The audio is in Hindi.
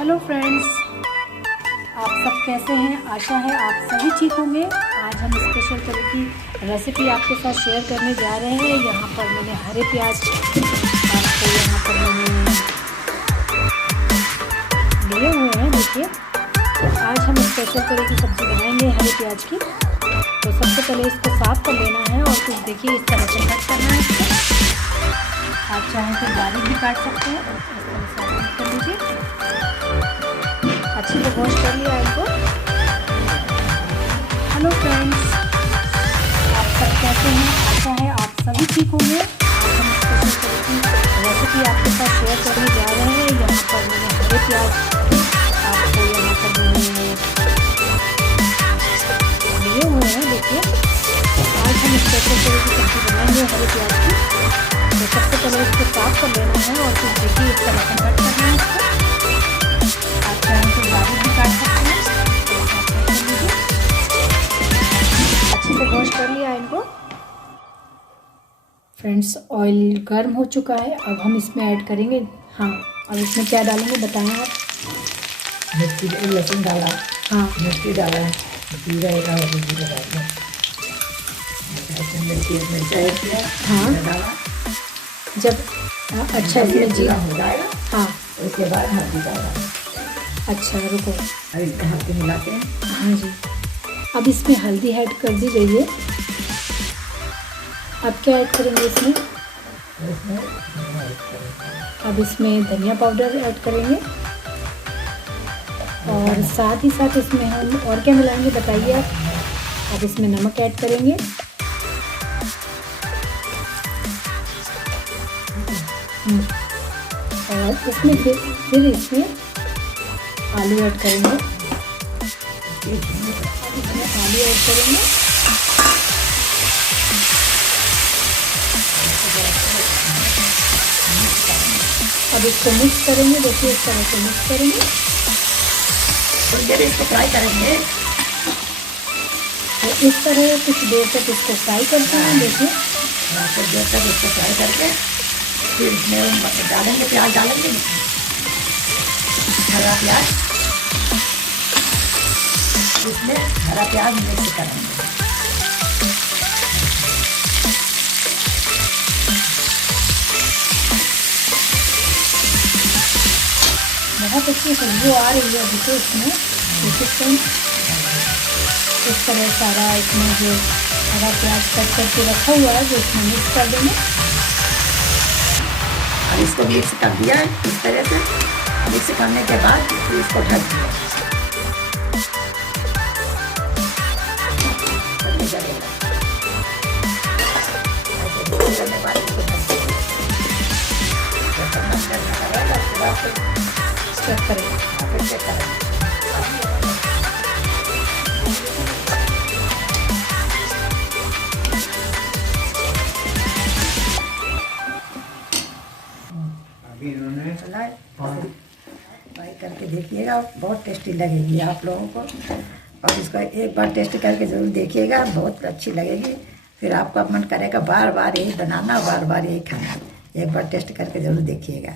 हेलो फ्रेंड्स, आप सब कैसे हैं। आशा है आप सभी ठीक होंगे। आज हम स्पेशल तरह की रेसिपी आपके साथ शेयर करने जा रहे हैं। यहाँ पर मैंने हरे प्याज आपको यहाँ पर मैंने लिए हुए हैं। देखिए, आज हम स्पेशल तरह की सब्ज़ी बनाएंगे हरे प्याज की। तो सबसे पहले इसको साफ़ कर लेना है और कुछ देखिए इस तरह से कट करना है इसको। आप चाहें तो बारीक भी काट सकते हैं। इस तरह से कट कर लीजिए। अच्छे से वॉश कर लिया इनको। हेलो फ्रेंड्स, आप सब कैसे हैं। आशा है आप सभी ठीक होंगे। आज हम स्पेशल तरह की रेसिपी आपके साथ शेयर करने जा रहे हैं। यहाँ पर मैंने हरे प्याज आपको यहाँ पर मैंने लिए हुए हैं। देखिए, आज हम स्पेशल तरह की सब्ज़ी बनाएंगे हरे प्याज की। तो सबसे पहले इसको साफ कर लेना है और फिर देखिए इस तरह से कट करना है इसको। आप चाहें तो बारीक भी काट सकते हैं। अच्छे से वॉश कर लिया इनको। फ्रेंड्स, ऑयल गर्म हो चुका है। अब हम इसमें ऐड करेंगे, हाँ, अब इसमें क्या डालेंगे बताएं आप। मिर्ची, लहसुन डाला, हाँ, मिर्ची डाला, जीरा डाला, जीरा डाला, मिर्चा ऐड किया, हाँ डाला। जब अच्छा इसमें जीरा हो जाएगा, हाँ, उसके बाद हल्दी डाला। अच्छा रुको, और इसमें हल्दी मिलाते हैं। हाँ जी, अब इसमें हल्दी ऐड कर दी गई है। अब क्या ऐड करेंगे इसमें। इसमें अब इसमें धनिया पाउडर ऐड करेंगे और साथ ही साथ इसमें हम और क्या मिलाएंगे बताइए आप। अब इसमें नमक ऐड करेंगे और इसमें फिर इसमें आलू ऐड करेंगे। इसमें आलू ऐड करेंगे। अब इसको मिक्स करेंगे। देखिए इस तरह से मिक्स करेंगे। थोड़ी देर इसको फ्राई करेंगे। तो इस तरह कुछ देर तक इसको फ्राई करते हैं। देखिए कुछ देर तक इसको फ्राई करके फिर इसमें हम डालेंगे, प्याज डालेंगे, हरा प्याज। इसमें हरा प्याज मिक्स करेंगे। बहुत अच्छी खुशबू आ रही है। देखिए इसमें इस तरह सारा इसमें जो हरा प्याज कट करके रखा हुआ है जो इसमें मिक्स कर देंगे। और इसको मिक्स कर दिया है। इस तरह से मिक्स करने के बाद फिर इसको ढक दिया। चेक करेंगे। अभी इन्होंने ट्राई करके देखिएगा, बहुत टेस्टी लगेगी आप लोगों को। और इसको एक बार टेस्ट करके ज़रूर देखिएगा, बहुत अच्छी लगेगी। फिर आपका मन करेगा बार बार यही बनाना, बार बार यही खाना। एक बार टेस्ट करके ज़रूर देखिएगा।